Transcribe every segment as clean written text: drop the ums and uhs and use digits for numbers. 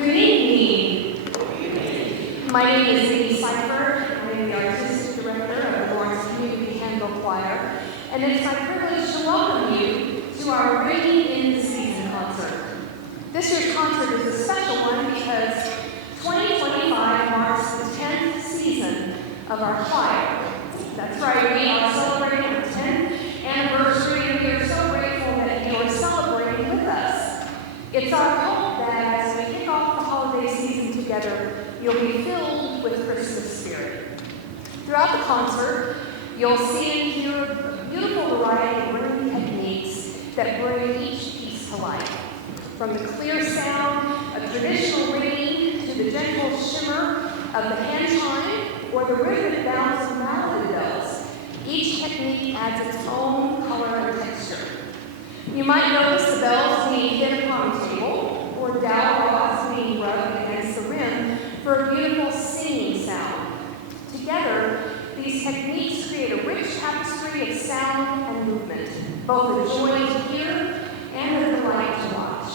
Good evening. My name is Amy Seifert. I am the Artistic Director of the Lawrence Community Handel Choir, and it's my privilege to welcome you to our Ringing in the Season concert. This year's concert is a special one because 2025 marks the 10th season of our choir. That's right, we are celebrating our 10th anniversary, and we are so grateful that you are celebrating with us. It's our hope that as we kick off the holiday season together, you'll be filled with Christmas spirit. Throughout the concert, you'll see and hear a beautiful variety of ringing techniques that bring each piece to life. From the clear sound of traditional ringing to the gentle shimmer of the hand chime or the rhythmic bounce of mallet bells, each technique adds its own color and texture. You might notice the bells being hit upon a table or dowel rods being rubbed against the rim for a beautiful singing sound. Together, these techniques create a rich tapestry of sound and movement, both a joy to hear and a delight to watch.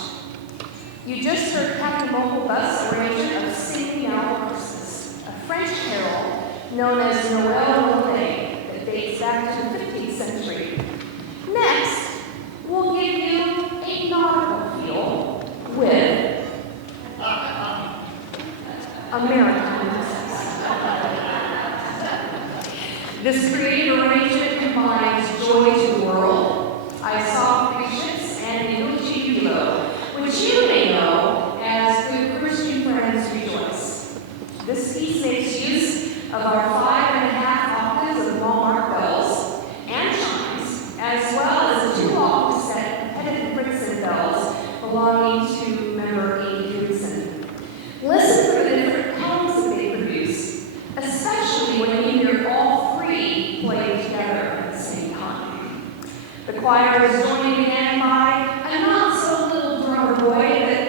You just heard Captain Mokelbust's arrangement of Sing Now Christmas, a French carol known as Noël Noël that dates back to the 15th century. Next, we'll give you a nautical feel with American Princess. This creative arrangement combines Joy to the World, I Saw Three Ships, and Inuchi Hilo, which you may know as Good Christian Friends Rejoice. This piece makes use of our 5.5 octaves of Walmart bells and chimes, as well as a 2-octave set of Pettit Britzen bells belonging to member Amy Gibson. Listen for the different tones that they produce, especially when you hear all three play together at the same time. The choir is joined again by a not-so-little drummer boy that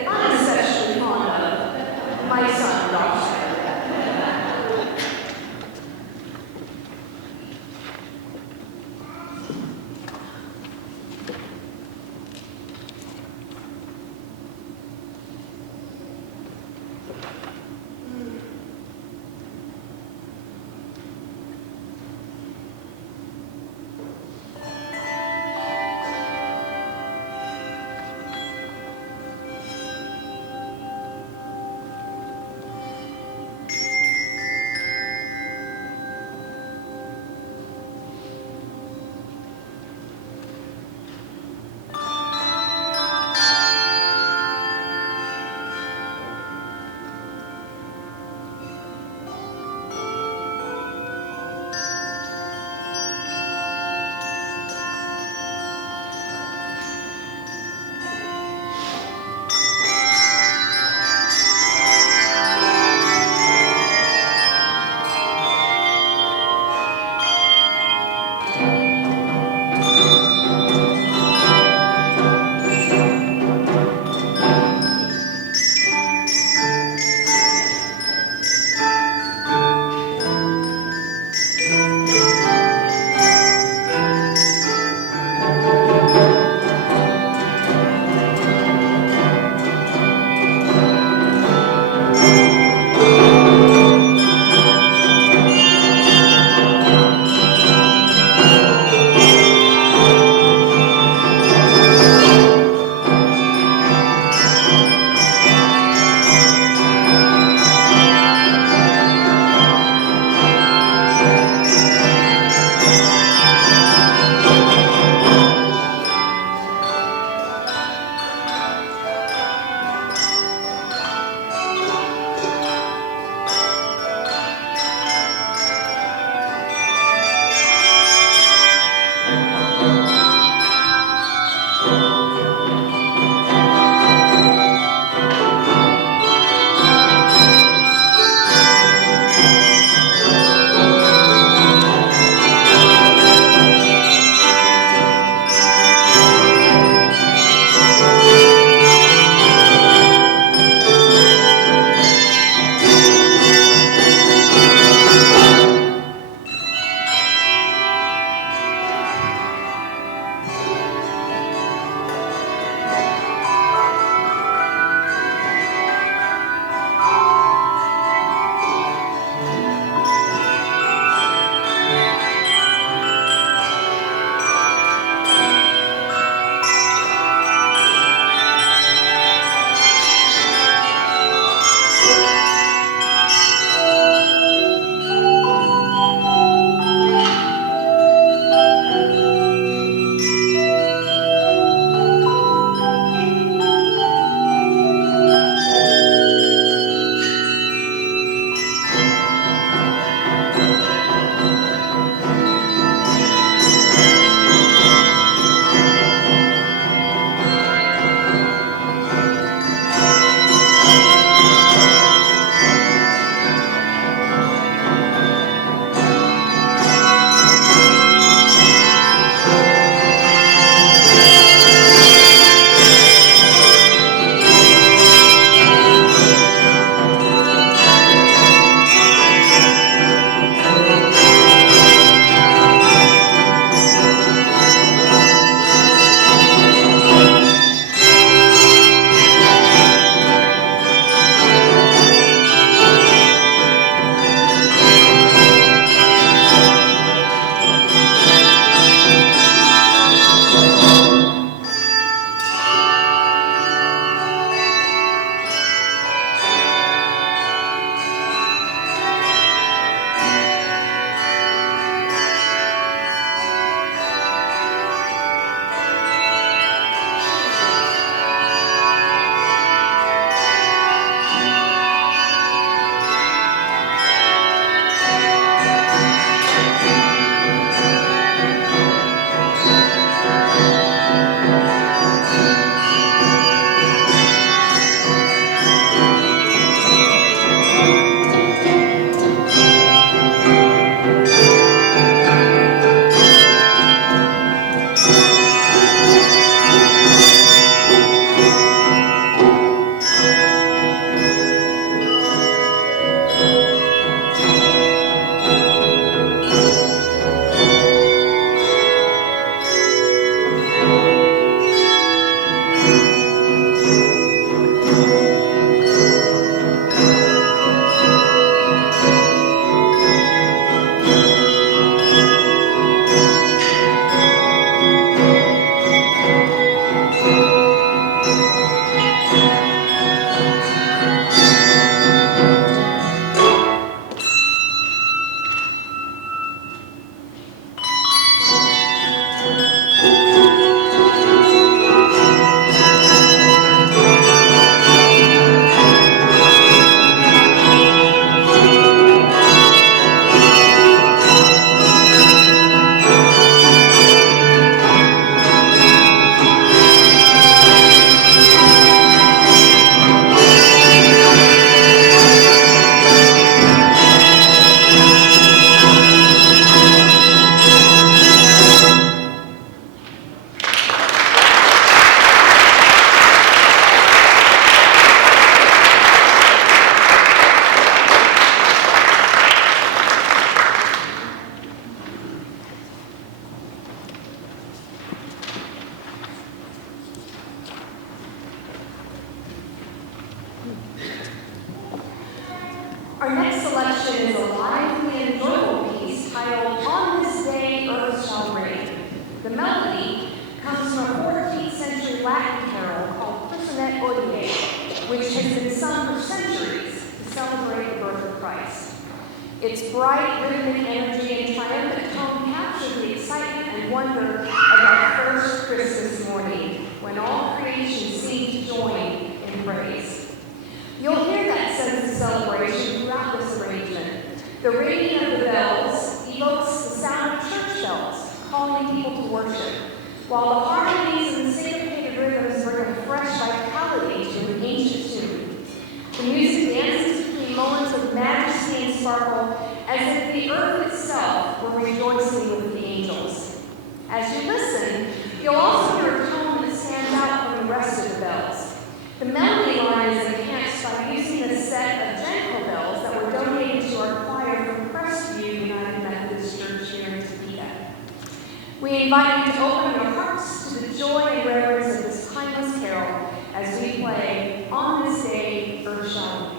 Our next selection is a lively and joyful piece titled On This Day Earth Shall Reign. The melody comes from a 14th century Latin carol called Personet Odie, which has been sung for centuries to celebrate the birth of Christ. Its bright, rhythmic energy and triumphant tone capture the excitement and wonder of that first Christmas morning, when all creation seemed to join in praise. You'll hear that sense of celebration throughout this arrangement. The ringing of the bells evokes the sound of church bells, calling people to worship, while the harmonies and the syncopated rhythms bring a fresh vitality to an ancient tune. The music dances between moments of majesty and sparkle, as if the earth itself were rejoicing with the angels. As you listen, you'll also hear a tone that stands out from the rest of the bells. The melody line is enhanced by using a set of gentle bells that were donated to our choir from Crestview United Methodist Church here in Topeka. We invite you to open your hearts to the joy and reverence of this timeless carol as we play On This Day Earth Shall Reign.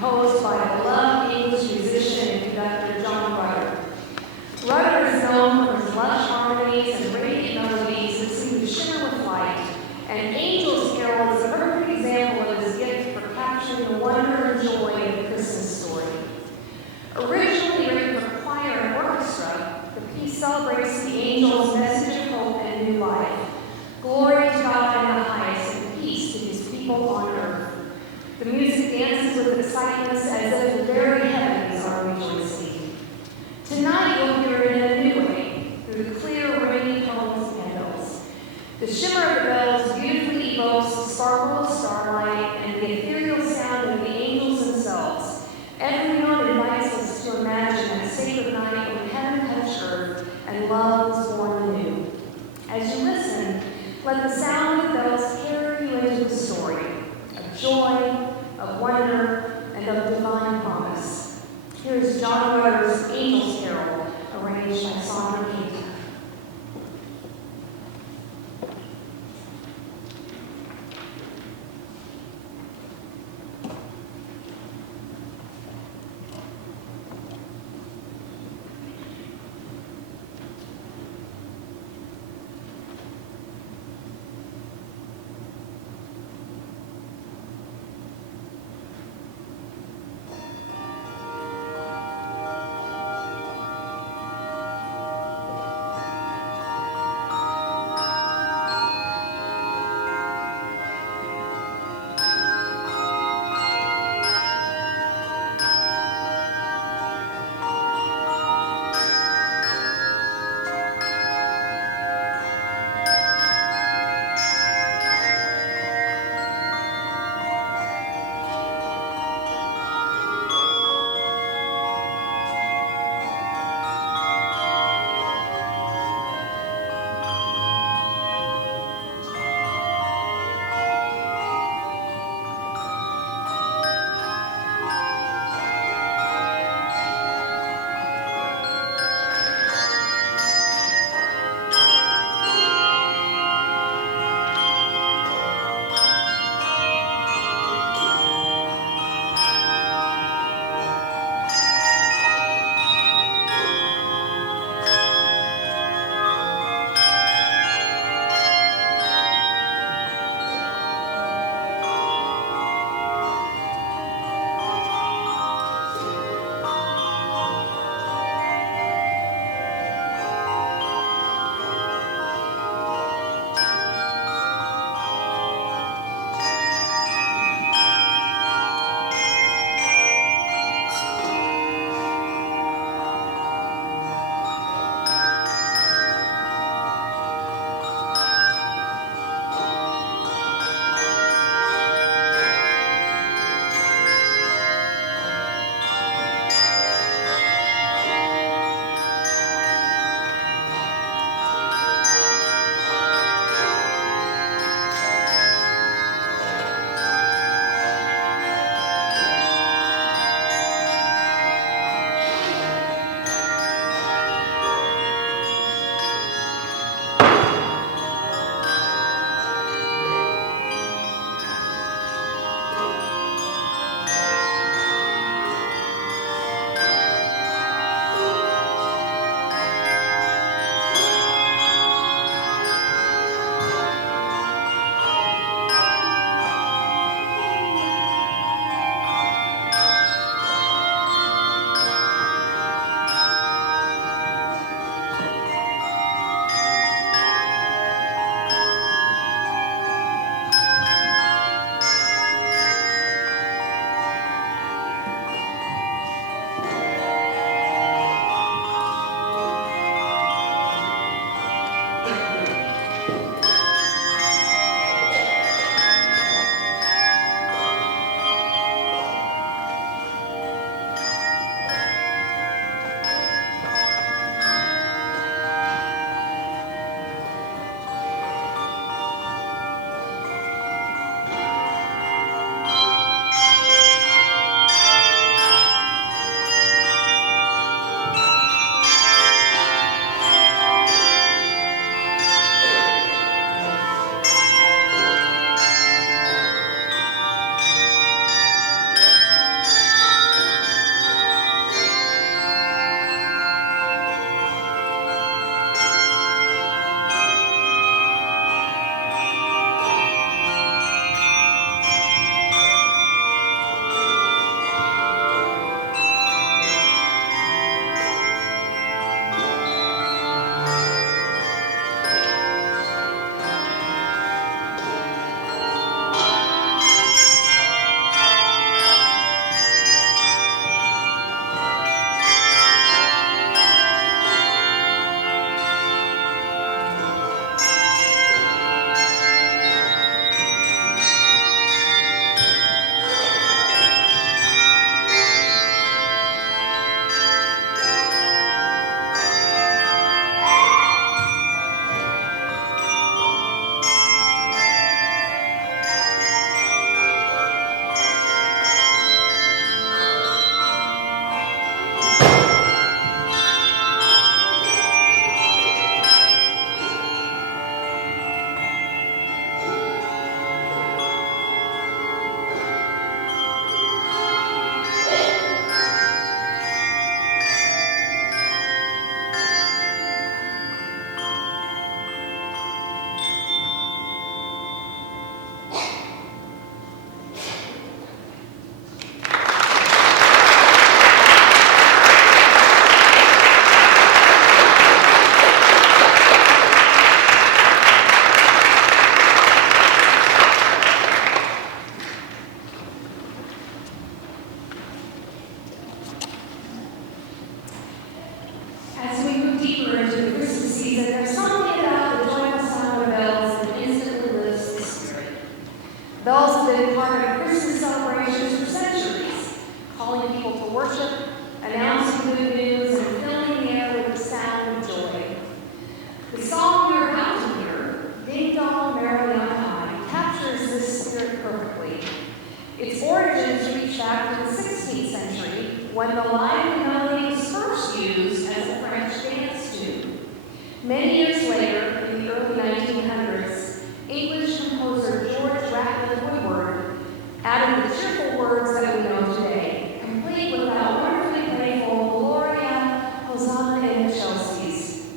composed by a beloved English musician and conductor, John Rutter. Rutter is known for his lush harmonies and radiant melodies that seem to shimmer with light, and Angel's Carol is a perfect example bells beautifully evokes the sparkle of starlight and the ethereal sound of the angels themselves. Every note invites us to imagine that sacred night when heaven touched earth and love was born anew. As you listen, let the sound of the bells carry you into the story of joy, of wonder, and of divine promise. Here is John Rutter's Angel's Carol, arranged by Sandra Keaton. been part of Christmas celebrations for centuries, calling people to worship, announcing good news, and filling the air with the sound of joy. The song you're about to hear, Ding Dong Merrily on High, captures this spirit perfectly. Its origins reach back to the 16th century, when the lively melody was first used as a French dance tune. Many years later, in the early 1900s, English composer George Ratcliffe Woodward added the cheerful words that we know today, complete with that wonderfully playful Gloria, Hosanna in the Chelseas.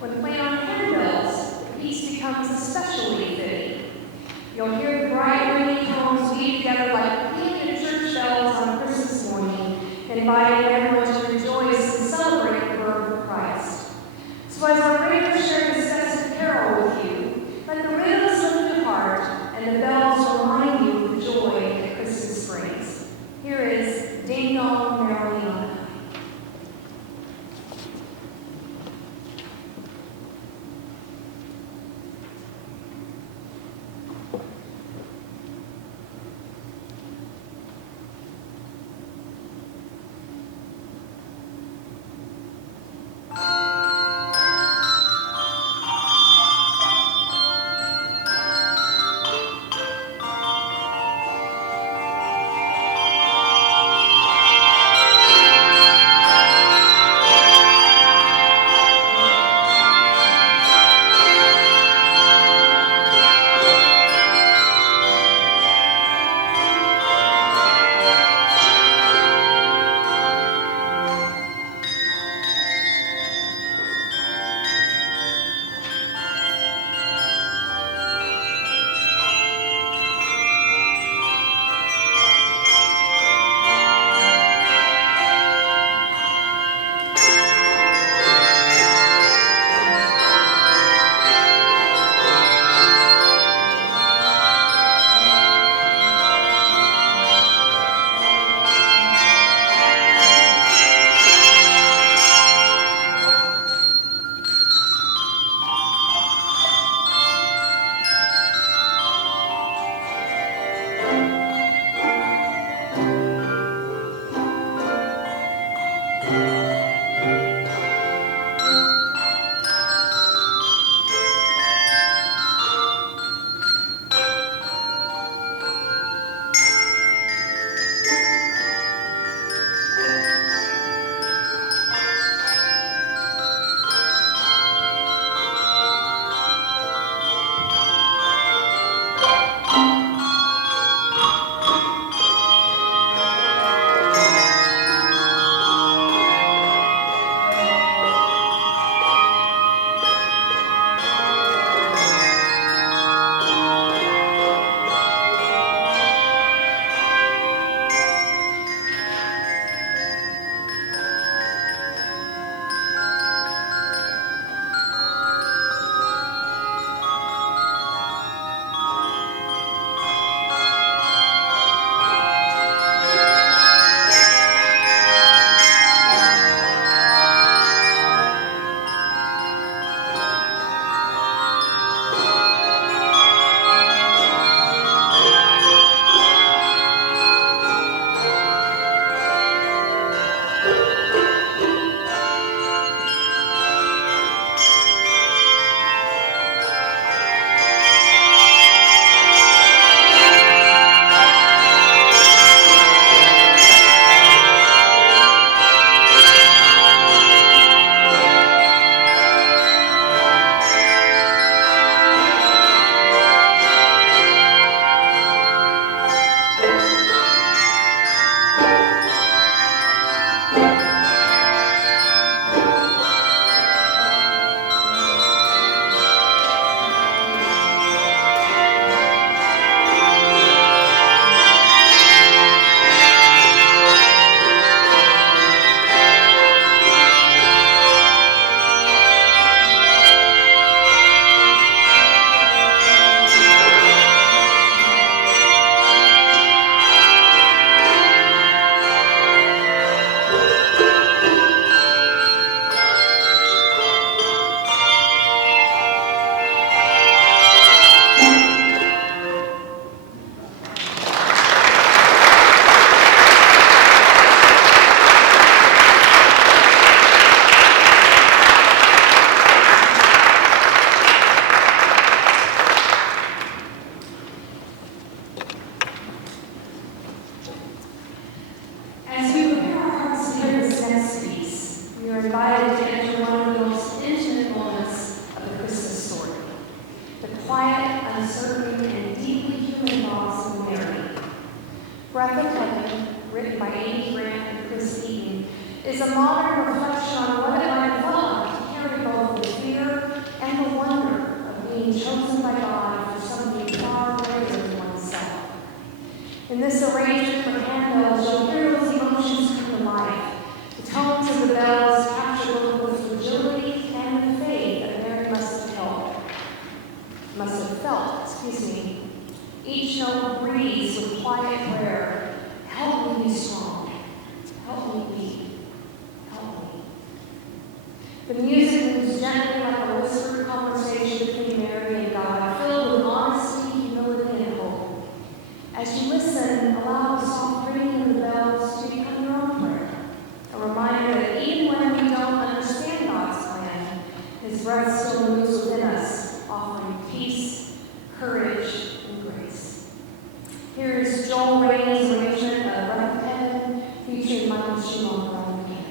When played on handbells, the piece becomes especially fitting. You'll hear the bright ringing tones weave together like pealing church bells on Christmas morning, inviting everyone to rejoice and celebrate the birth of Christ. So as our readers share this festive carol with you, Breath of Heaven, written by Amy Grant and Chris Eaton, is a modern reflection on what it might have felt like to carry both the fear and the wonder of being chosen by God for something far greater than oneself. In this arrangement for handbells, you'll hear those emotions come to life. The tones of the bells capture both the fragility and the faith that Mary must have felt. Each note breathes with quiet prayer. Help me be strong. Help me be. Help me. The music moves gently like a whispered conversation between Mary and God, filled with honesty, humility, and hope. As you listen, allow the soft ringing of the bells to become your own prayer. A reminder that even when we don't understand God's plan, His breath still moves within us, offering peace, courage, and grace. Here is Joel Rainey's arrangement of Breath of Heaven, featuring Michael Schumacher on the piano.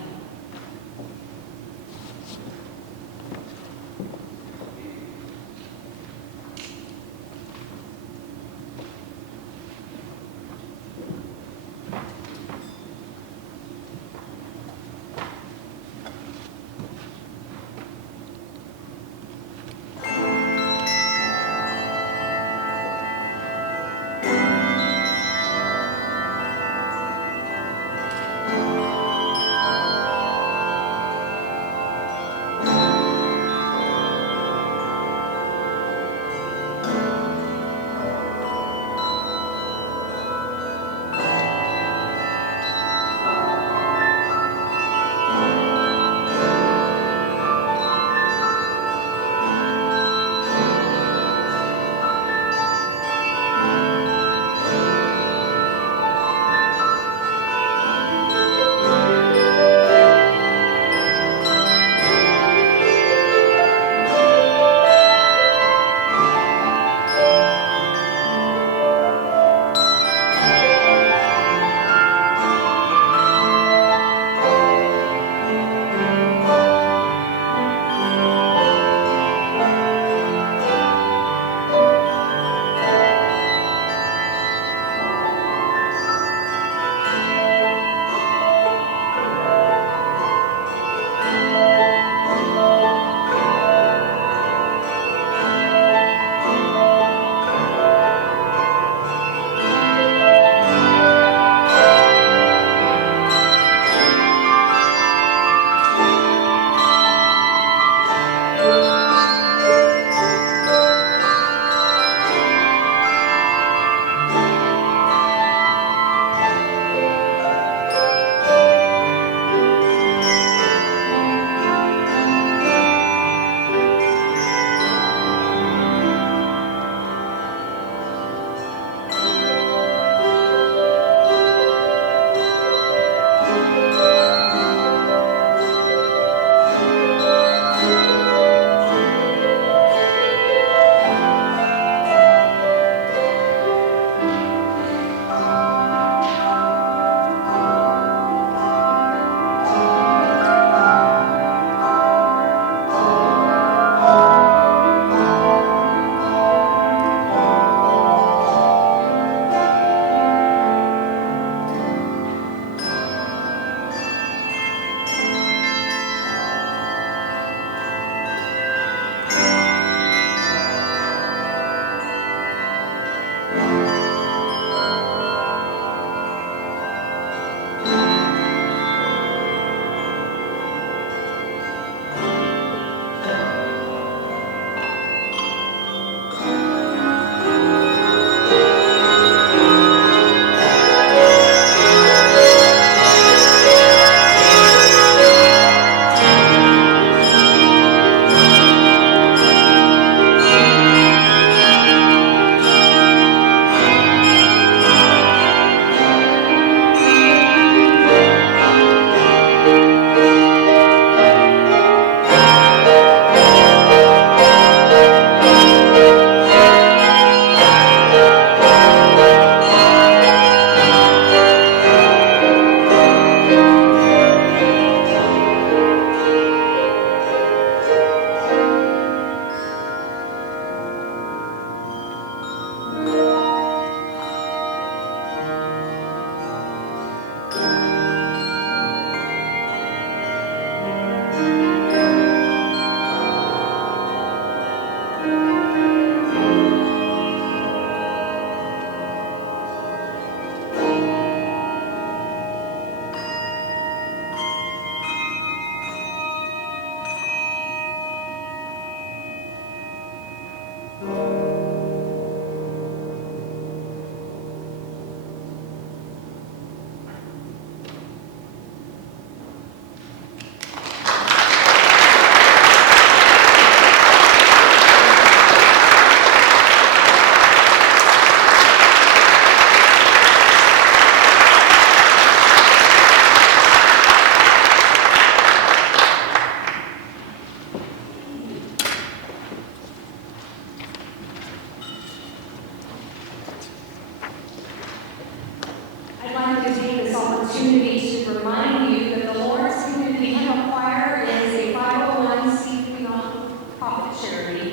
opportunity to remind you that the Lord's Community Hymnal Choir is a 501c3 nonprofit charity.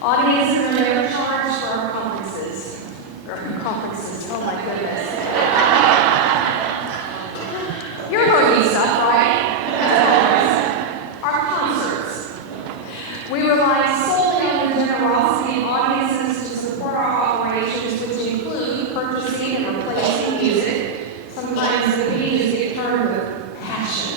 Audiences are never charged for our conferences. Oh my goodness. You're learning stuff, right? Our concerts. We rely solely on the generosity of audiences to support our operations, which include purchasing and replacing music. Sometimes the pages get turned with passion.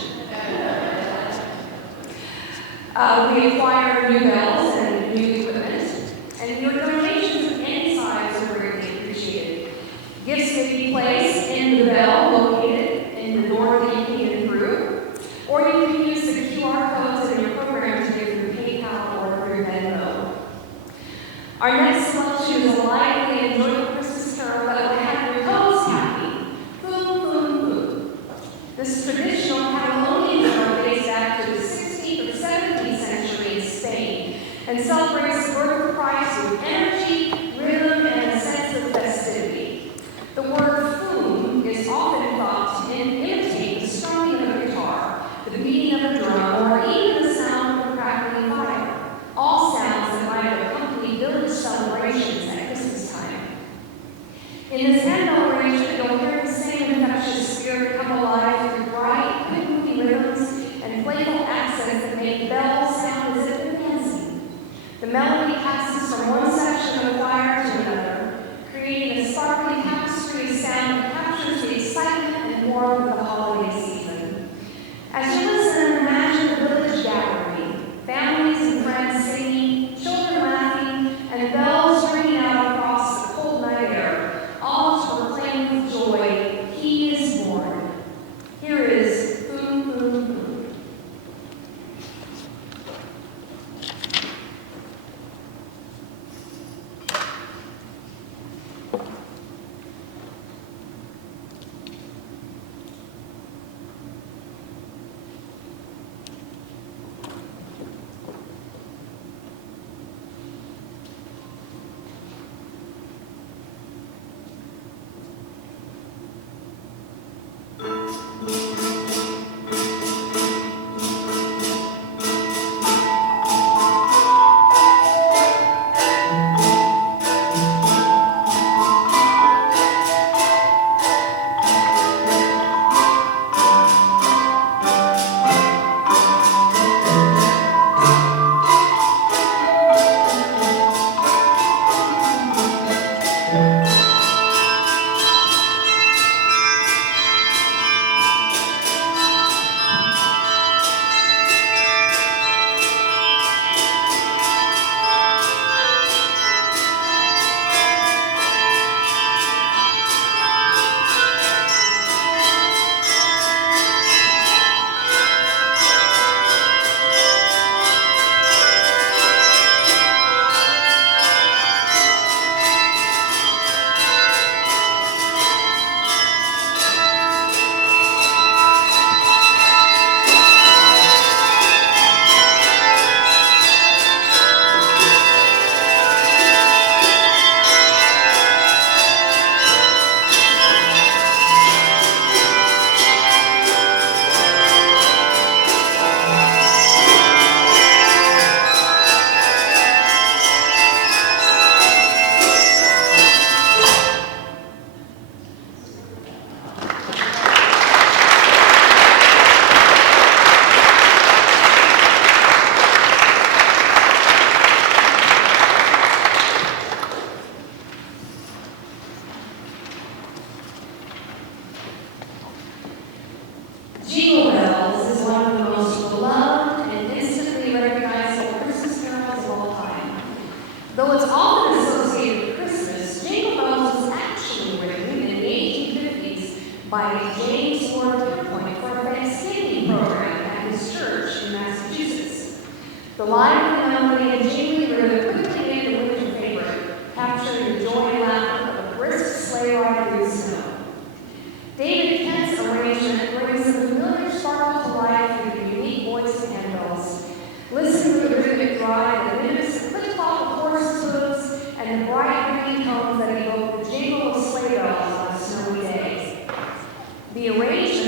We acquire new bells and new equipment, and your donations of any size are greatly appreciated. Gifts may be placed in the bell located in the door that you came in through, or you can use the QR codes in your program to give through PayPal or through Venmo. Our next selection is a lively and joyful Christmas carol that will have your toes happy. Boom, boom, boom. This traditional Catalonian carol dates back to the 16th or 17th century in Spain and celebrates the birth of Christ with energy, rhythm, and a sense of festivity. The word "boom" is often thought to imitate the strumming of a guitar, the beating of a drum, or even the sound of a crackling fire. All sounds that might accompany village celebrations at Christmas time. In this hymnal arrangement, you'll hear the same infectious spirit come alive through bright, quick-moving rhythms and playful accents that make bells sound as if they're dancing. The melody passes from one section of the choir to another, creating a sparkling tapestry of sound that captures the excitement and warmth of the holiday season. As you listen, imagine the village gathering, families and friends singing, children laughing, and bells ringing out across the cold night air, all to proclaim with joy, He is born. Here is Boom, Boom, Boom. Jingle Bells is one of the most beloved and instantly recognizable Christmas carols of all time. Though it's often associated with Christmas, Jingle Bells was actually written in the 1850s by James Lord Pierpoint for a Thanksgiving program at his church in Massachusetts. The lively melody and jingling rhythm quickly made the winter favorite, capturing the joy and laughter of a brisk sleigh ride through the snow. David Kent's arrangement brings the familiar sparkle to life through the unique voice of handbells. Listen to the rhythmic drive that mimics the click-clop of horses' hooves and the bright ringing tones that evoke the jingle of sleigh bells on a snowy day. The arrangement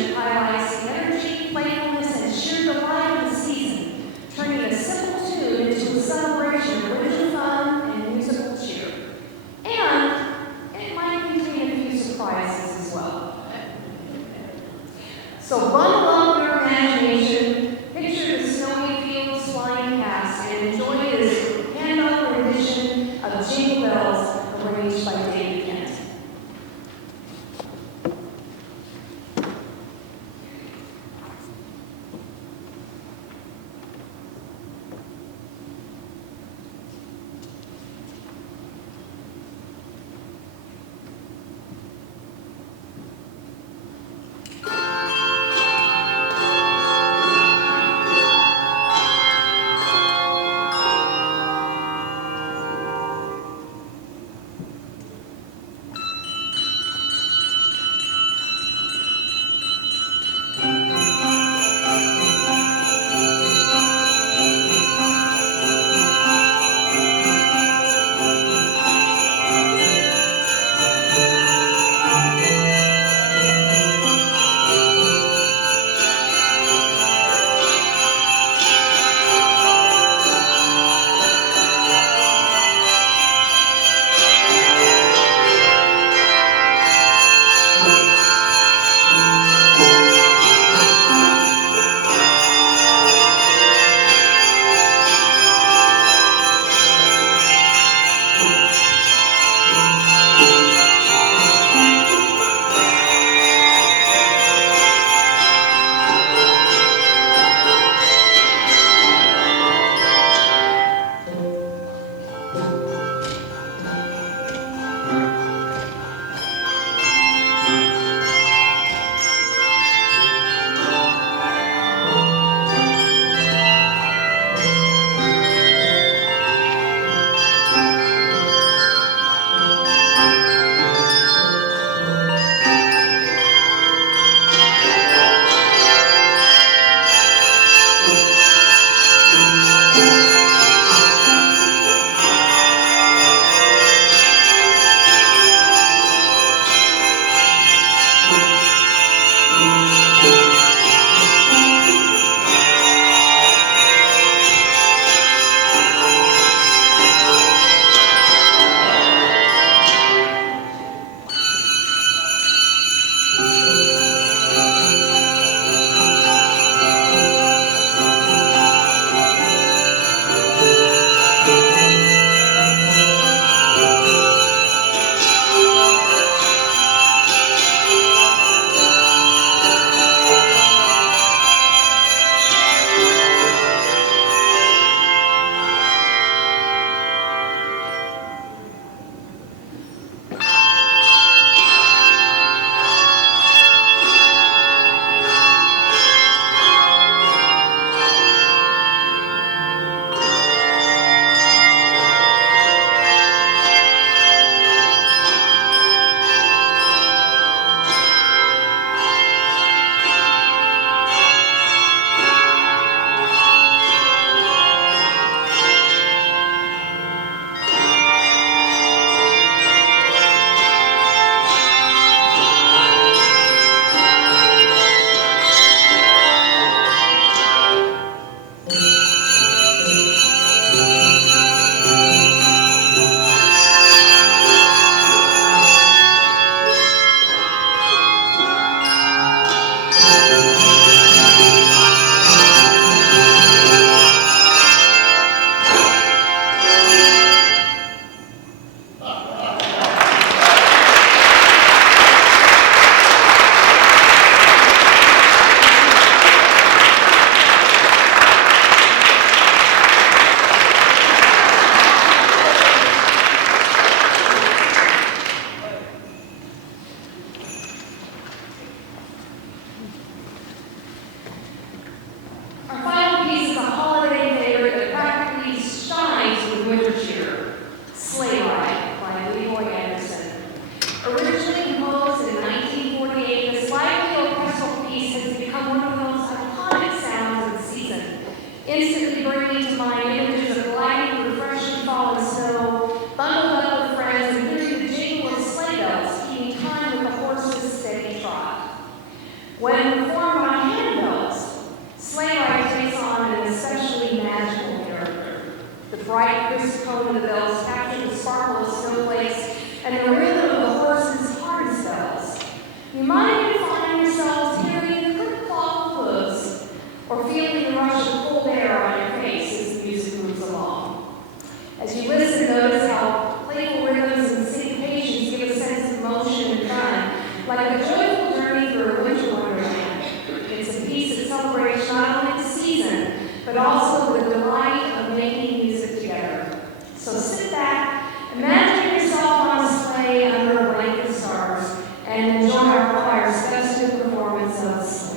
like a joyful journey through a winter wonderland. It's a piece that celebrates not only the season, but also the delight of making music together. So sit back, imagine yourself on a sleigh under a blanket of stars, and enjoy our choir's festive performance of Sleigh.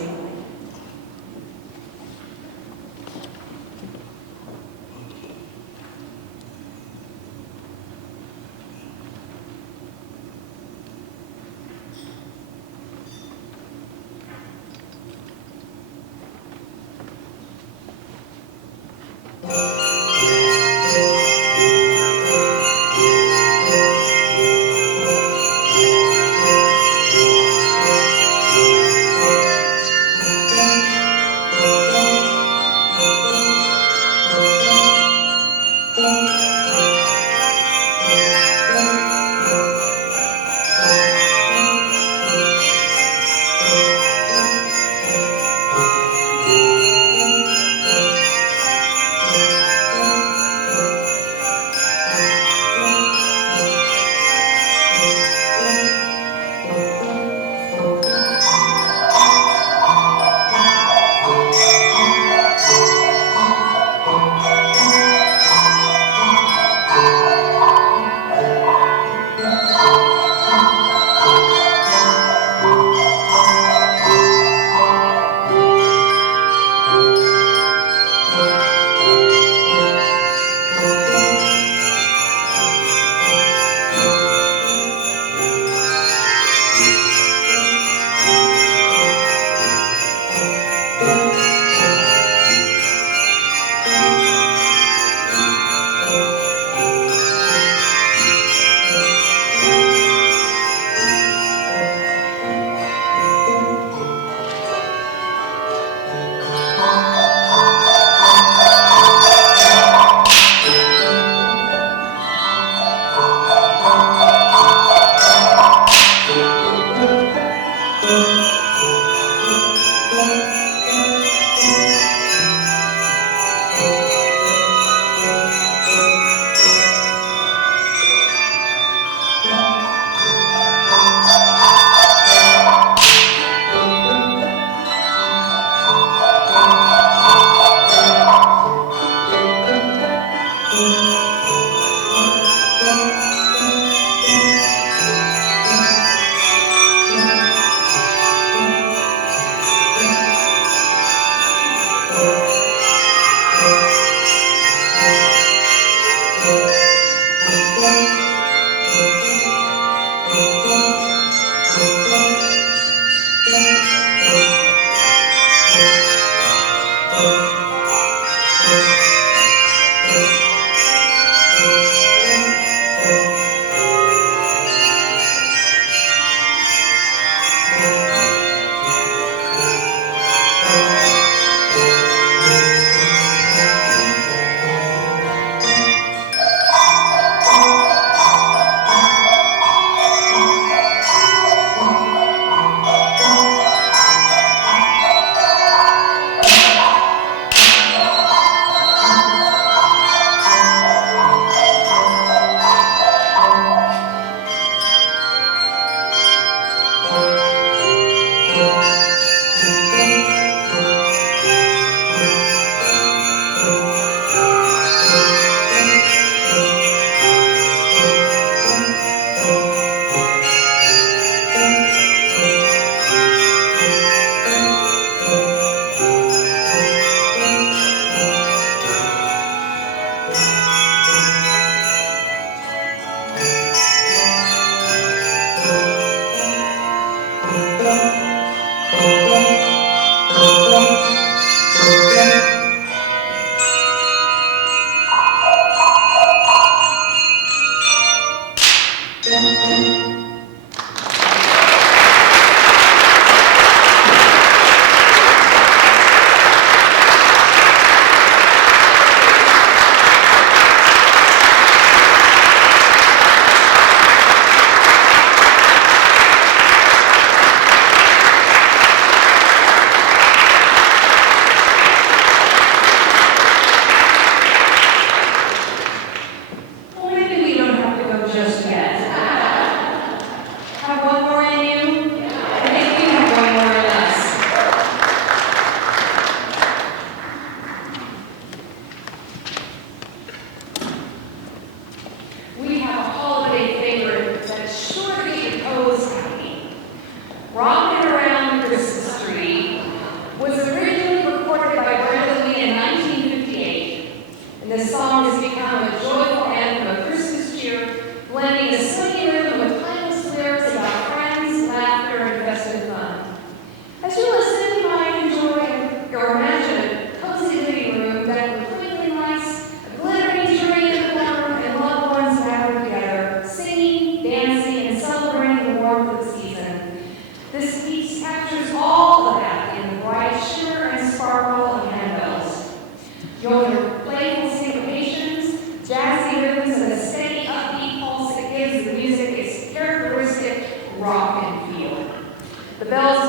The bells